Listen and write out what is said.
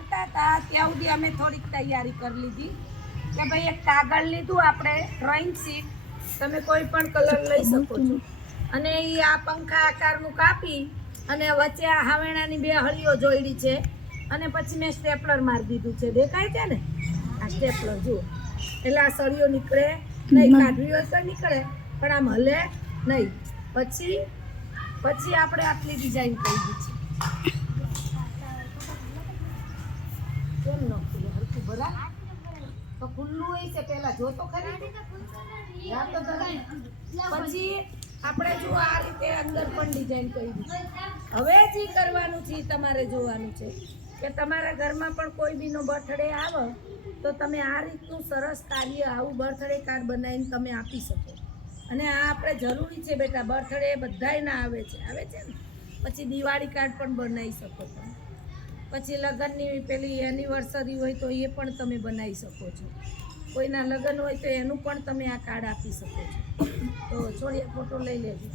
કરતા હતા ત્યાં સુધી અમે થોડીક તૈયારી કરી લીધી કે ભાઈ એક કાગળ લીધું આપણે ડ્રોઈંગ શીટ, તમે કોઈ પણ કલર લઈ શકો છો, અને એ આ પંખા આકારનું કાપી અને વચ્ચે આ હાવેણાની બે હળીઓ જોડી છે અને પછી મેં સ્ટેપલર મારી દીધું છે. દેખાય છે ને આ સ્ટેપલર જુઓ, એટલે આ સળીઓ નીકળે નહીં, કાઢવી હોય તો નીકળે પણ આમ હલે નહીં. પછી આપણે આટલી ડિઝાઇન કરી દીધી છે. કેમ ન ખુલે? હરખું ભરા તો ખુલ્લું હોય છે, પેલા જો તો ખરી. પછી આપણે જો આ રીતે અંદર પણ ડિઝાઇન કરી દીધી. હવે જે કરવાનું છે તમારે જોવાનું છે કે તમારા ઘરમાં પણ કોઈ બીનો બર્થડે આવે તો તમે આ રીતનું સરસ કાર્ય આવું બર્થડે કાર્ડ બનાવીને તમે આપી શકો. અને આ આપણે જરૂરી છે બેટા, બર્થડે બધાયના આવે છે ને. પછી દિવાળી કાર્ડ પણ બનાવી શકો તમે. પછી લગ્નની પેલી એનિવર્સરી હોય તો એ પણ તમે બનાવી શકો છો. કોઈના લગ્ન હોય તો એનું પણ તમે આ કાર્ડ આપી શકો છો. તો છોડીએ ફોટો લઈ લેજો.